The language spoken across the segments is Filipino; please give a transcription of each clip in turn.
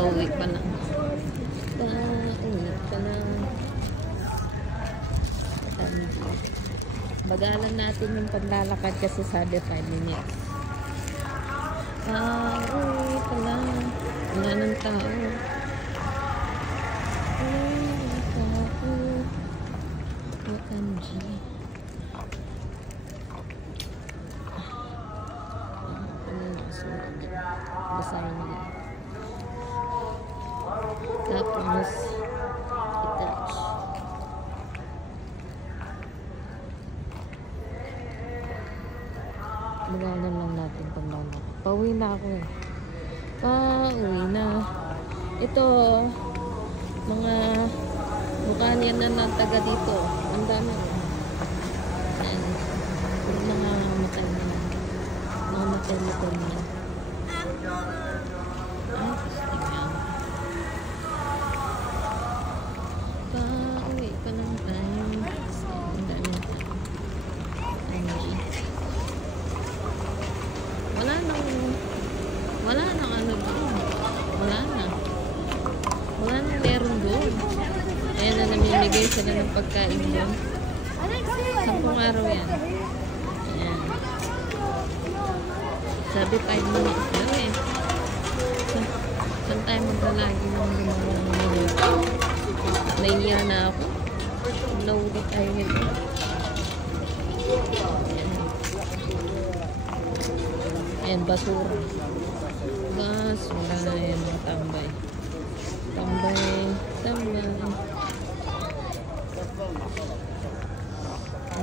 Pauwi pa lang. Pauwi pa lang. Bagalan natin yung paglalakad kasi sabi 5 minutes. Pauwi pa lang. Wala ng tao. OMG. Basahin nila. Tapos i-touch. Bagalan lang natin paglalakad. Pauwi na ako eh. Pauwi na. Ito, mga mukha niya na ng taga dito. Ang dami. Ayan. Yung mga matay na. Mga matay-matay na. Ay, gusto niya. Pauwi pa lang tayo. Ang dami na tayo. Wala nang ano doon. Wala nang meron doon. Ayan na, namimigay sila ng pagkain doon. 10 araw yan. Ayan. Sabi 5 minutes daw eh. Saan tayo maglalagi ng mga nahiya na ako. Naulit tayo nito. Ayan, basura. Basura na yan, mga tambay. Tambay.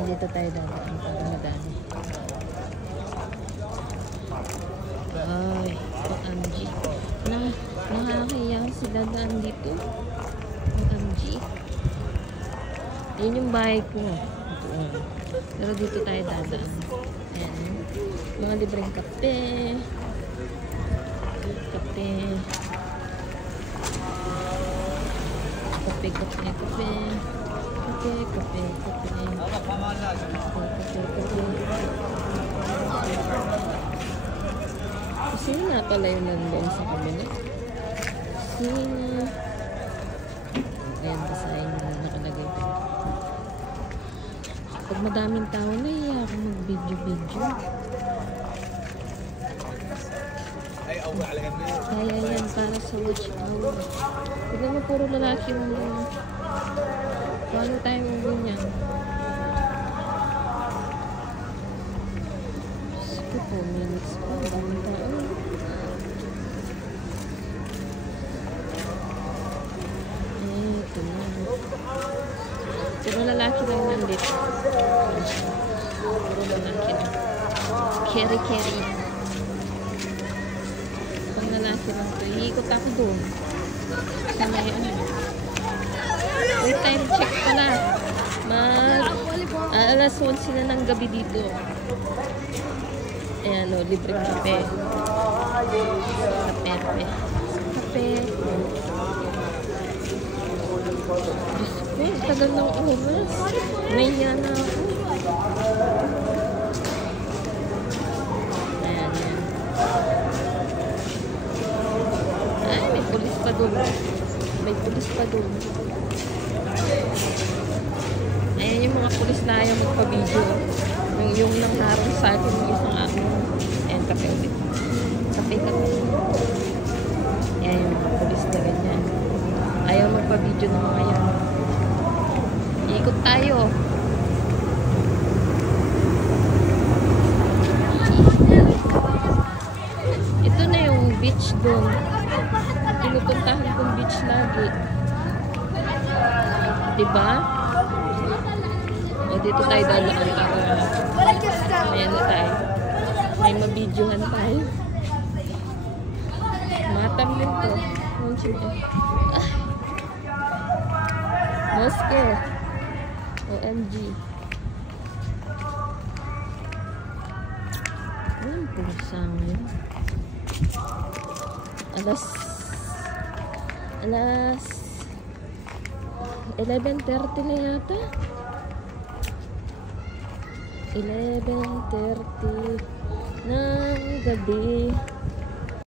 Dito tayo dadaan para madami. Ay, OMG. Nakakaya sila daan dito. OMG. Yun yung bahay ko. Pero dito tayo dadaan. Ayan. Mga libreng kape. Kape. Sino na pala yun nandoon sa kabila? Sino? Ayan, basahin yung nakalagay ko. Pag madaming tao, nahiya ako mag-video. Kaya yan, para sa watch hour. Tignan mo, puro lalaki yung paano tayo yung ganyan. Sige po, minutes pa. Daming tao. Ito na. Puro lalaki lang nandito. Puro lalaki lang. Carry. Pang lalaki lang ito. Iikot ako doon. Sa may ano. Wait, time check pala. Alas 11 na ng gabi dito. Ayan o, libreng kape. Kape. Diyos ko, tagal ng oras. Nahiya na ako. Ayan. Ay, may pulis pa doon. Ayan yung mga pulis na ayaw magpa-video. Yung nangharang sa akin yung isang ako. Ayan, kape ulit. Kape. Ayan yung mga pulis na ganyan. Ayaw magpa-video ng mga yan. Ikot tayo. Ito na yung beach doon. Pinupuntahan kong beach lagi. Diba? O, dito tayo dadaan para ayan na tayo. May mabidyohan tayo. Matamlin to. Moske. OMG. Ayan po sa ngayon. Alas 11:30 na yata. 11:30 ng gabi.